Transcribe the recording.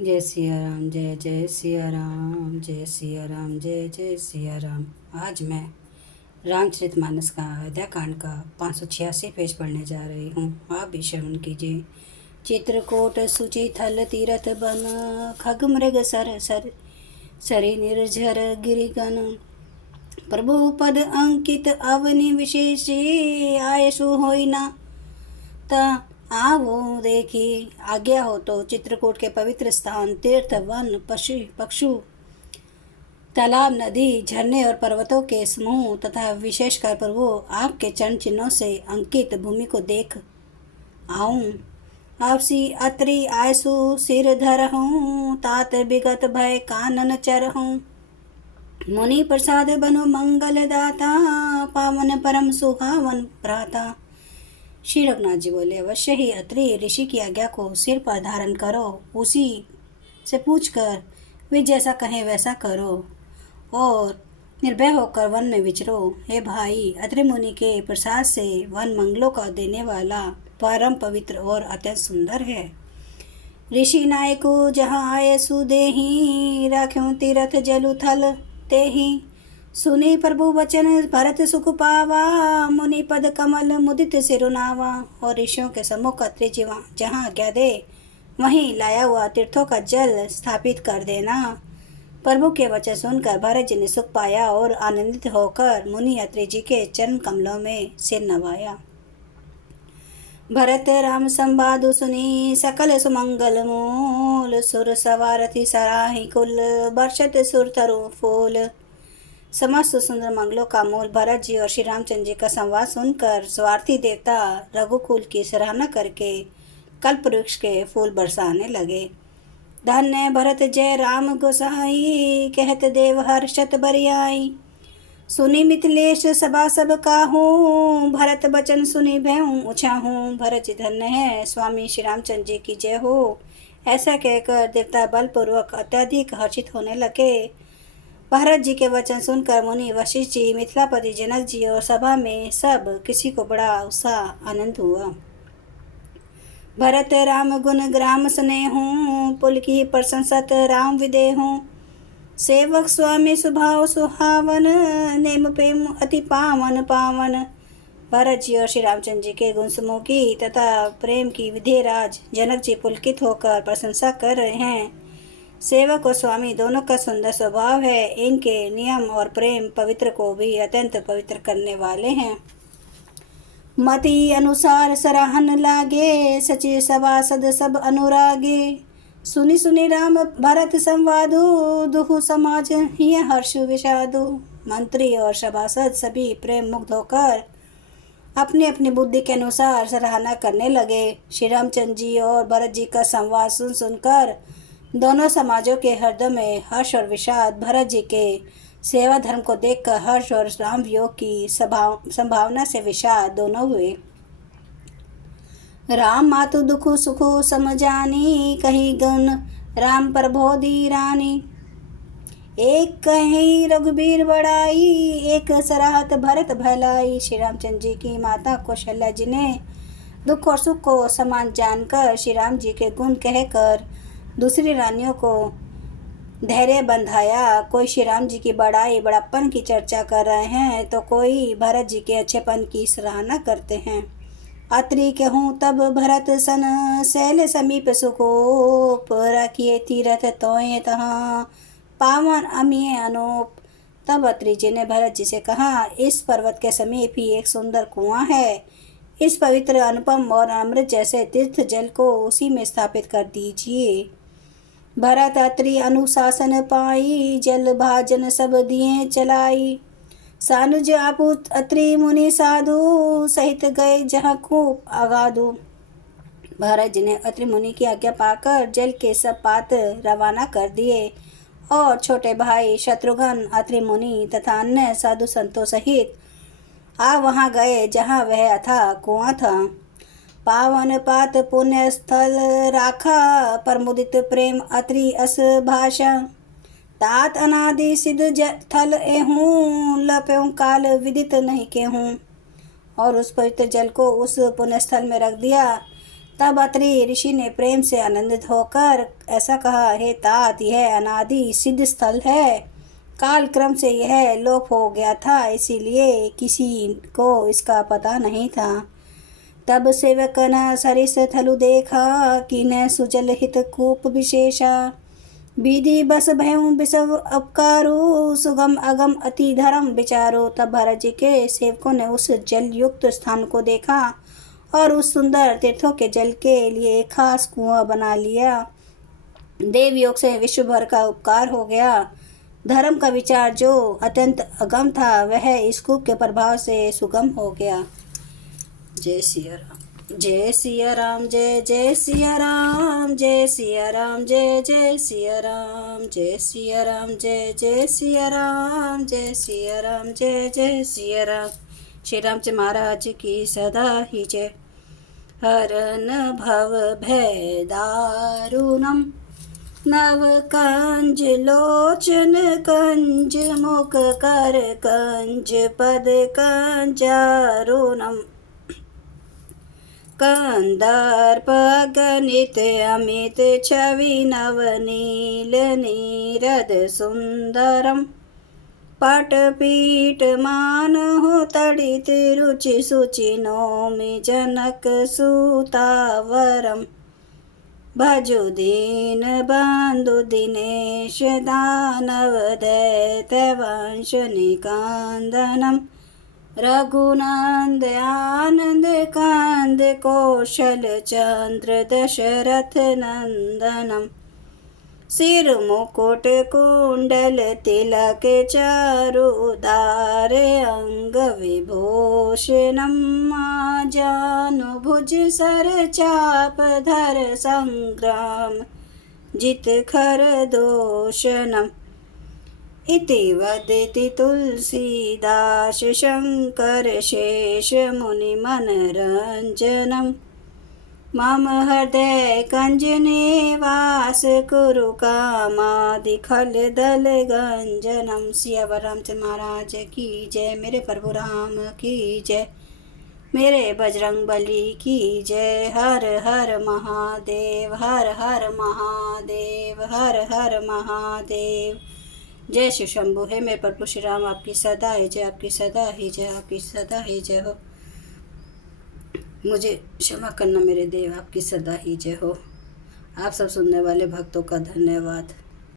जय सिया राम, जय जय सिया राम, जय सिया राम, जय जय सिया राम। आज मैं रामचरितमानस का अयोध्याकांड का 586 पेज पढ़ने जा रही हूँ। आप भी श्रवण कीजिए। चित्रकूट सुचि थल तीरथ बन, खग मृग सर सर सरि निर्झर गिरिगन। प्रभु पद अंकित अवनि विशेष, आयसु होई ना ता आवो देखी। आज्ञा हो तो चित्रकूट के पवित्र स्थान, तीर्थ, वन, पशु, तालाब, नदी, झरने और पर्वतों के समूह तथा विशेषकर प्रभु आपके चरण चिन्हों से अंकित भूमि को देख आऊं। आपसी अत्रि आयसु सिर धरहूं, तात विगत भय कानन चरहूं। मुनि प्रसाद बनो मंगल दाता, पावन परम सुहावन भ्राता। श्री रघुनाथ जी बोले, अवश्य ही अत्रि ऋषि की आज्ञा को सिर पर धारण करो, उसी से पूछकर वे जैसा कहें वैसा करो और निर्भय होकर वन में विचरो। हे भाई, अत्रि मुनि के प्रसाद से वन मंगलों का देने वाला परम पवित्र और अत्यंत सुंदर है। ऋषि नायको जहाँ आए सुदेही, राख्यों तीरथ जलु थल तेही। सुनी प्रभु वचन भरत सुख पावा, मुनि पद कमल मुदित सिरुनावा। और ऋषियों के सम्मुख अत्रि जी जहाँ आज्ञा दे वहीं लाया हुआ तीर्थों का जल स्थापित कर देना। प्रभु के वचन सुनकर भरत जी ने सुख पाया और आनंदित होकर मुनि अत्रि जी के चरण कमलों में सिर नवाया। भरत राम संवादु सुनी, सकल सुमंगल मूल। सुर सवारथी सराही कुल, बर्षत सुर तरु फूल। समस्त सुंदर मंगलों का मूल भरत जी और श्री रामचंद्र जी का संवाद सुनकर स्वार्थी देवता रघुकुल की सराहना करके कल्प वृक्ष के फूल बरसाने लगे। धन्य भरत जय राम गोसाई, कहत देव हर्षत बरियाई। सुनी मिथिलेश सभा सब काहूँ, भरत बचन सुनी भयऊँ उछाहूँ। भरत जी धन्य है, स्वामी श्री रामचंद्र जी की जय हो। ऐसा कहकर देवता बलपूर्वक अत्यधिक हर्षित होने लगे। भरत जी के वचन सुनकर मुनि वशिष्ठ जी, मिथिलापति जनक जी और सभा में सब किसी को बड़ा उत्साह आनंद हुआ। भरत राम गुण ग्राम स्नेहूँ, पुल की प्रशंसत राम विदेहूँ। सेवक स्वामी स्वभाव सुहावन, नेम प्रेम अति पावन पावन। भरत जी और श्री रामचंद्र जी के गुण समूह की तथा प्रेम की विधेयराज जनक जी पुलकित होकर प्रशंसा कर रहे हैं। सेवक और स्वामी दोनों का सुंदर स्वभाव है। इनके नियम और प्रेम पवित्र को भी अत्यंत पवित्र करने वाले हैं। मति अनुसार सराहन लागे, सचिव सभासद सब अनुरागे। सुनी सुनी राम भरत संवादु, दुहु समाज ही हर्ष विषादु। मंत्री और सभासद सभी प्रेम मुग्ध होकर अपनी अपनी बुद्धि के अनुसार सराहना करने लगे। श्री रामचंद्र जी और भरत जी का संवाद सुन सुनकर दोनों समाजों के हृदय में हर्ष और विषाद, भरत जी के सेवा धर्म को देखकर हर्ष और राम वियोग की संभावना से विषाद दोनों हुए। राम मातु दुखु सुखु समझानी, कही गुण राम प्रबोधि रानी। एक कही रघुबीर बड़ाई, एक सराहत भरत भलाई। श्री रामचंद्र जी की माता कौशल्या जी ने दुख और सुख को समान जानकर श्री राम जी के गुण कहकर दूसरी रानियों को धैर्य बंधाया। कोई श्री राम जी की बड़ाई बड़प्पन की चर्चा कर रहे हैं तो कोई भरत जी के अच्छेपन की सराहना करते हैं। अत्रि कहूँ तब भरत सन, शैल समीप सुकोप। रखिए तीरथ तोय तहाँ, पावन अमिय अनूप। तब अत्रि जी ने भरत जी से कहा, इस पर्वत के समीप ही एक सुंदर कुआं है। इस पवित्र अनुपम और अमृत जैसे तीर्थ जल को उसी में स्थापित कर दीजिए। भरत अत्रि अनुशासन पाई, जल भाजन सब दिए चलाई। सानुज आपु अत्रि मुनि साधु, सहित गए जहाँ खूब अगाधु। भरत जी ने अत्रि मुनि की आज्ञा पाकर जल के सब पात्र रवाना कर दिए और छोटे भाई शत्रुघ्न, अत्रि मुनि तथा अन्य साधु संतों सहित वहां गए जहाँ वह अथाह कुआं था। पावन पात पुण्य स्थल राखा, प्रमुदित प्रेम अत्रि अस भाषा। तात अनादि सिद्ध थल एहूँ, लप्यों काल विदित नहीं केहूँ। और उस पवित्र जल को उस पुण्य स्थल में रख दिया तब अत्रि ऋषि ने प्रेम से आनंदित होकर ऐसा कहा, हे तात, यह अनादि सिद्ध स्थल है। काल क्रम से यह लोप हो गया था, इसीलिए किसी को इसका पता नहीं था। तब सेवक न सरिस थलु देखा, कि न सुजल हित कूप विशेषा। विधि बस भयउ विषव अपकारो, सुगम अगम अति धर्म विचारो। तब भरत जी के सेवकों ने उस जल युक्त स्थान को देखा और उस सुंदर तीर्थों के जल के लिए एक खास कुआं बना लिया। देव योग से विश्व भर का उपकार हो गया। धर्म का विचार जो अत्यंत अगम था, वह इस कूप के प्रभाव से सुगम हो गया। जय सिया राम, जय सिया राम, जय जय सिया राम, जय सिया राम, जय जय सिया राम, जय सिया राम, जय जय सिया राम, जय सिया राम, जय जय सिया राम। श्री रामचंद्र महाराज की सदा ही जय। हरन भव भय दारुणम, नव कंज लोचन कंज मुख कर कंज पद कंजारुणम। कंदर्प गणित अमित छवि नवनील नीरद सुंदरम। पटपीठ मानहु तड़ित रुचि सुचि नौमि जनक सुतावरम। भजु दीन बंधु दिनेश दानव दैत्य वंश निकांदनम। रघुनंद आनंद कांद कौशल चंद्र दशरथ नंदनम। सिर मुकुट कुंडल तिलक चारुदार अंग विभूषणम। जानुभुज सर चाप धर संग्राम जित खर दोषणम। इति वदति तुलसीदास शंकर शेष मुनि मनरंजनम। मम हृदय कंज निवास कुरु कामादि खल दल गंजनम। सियावर रामचंद्र महाराज की जय। मेरे प्रभु राम की जय। मेरे बजरंग बली की जय। हर हर महादेव, हर हर महादेव, हर हर महादेव। जय शिव शंभु। है मेरे प्रभु श्री राम, आपकी सदा ही जय, आपकी सदा ही जय, आपकी सदा ही जय हो। मुझे क्षमा करना मेरे देव, आपकी सदा ही जय हो। आप सब सुनने वाले भक्तों का धन्यवाद।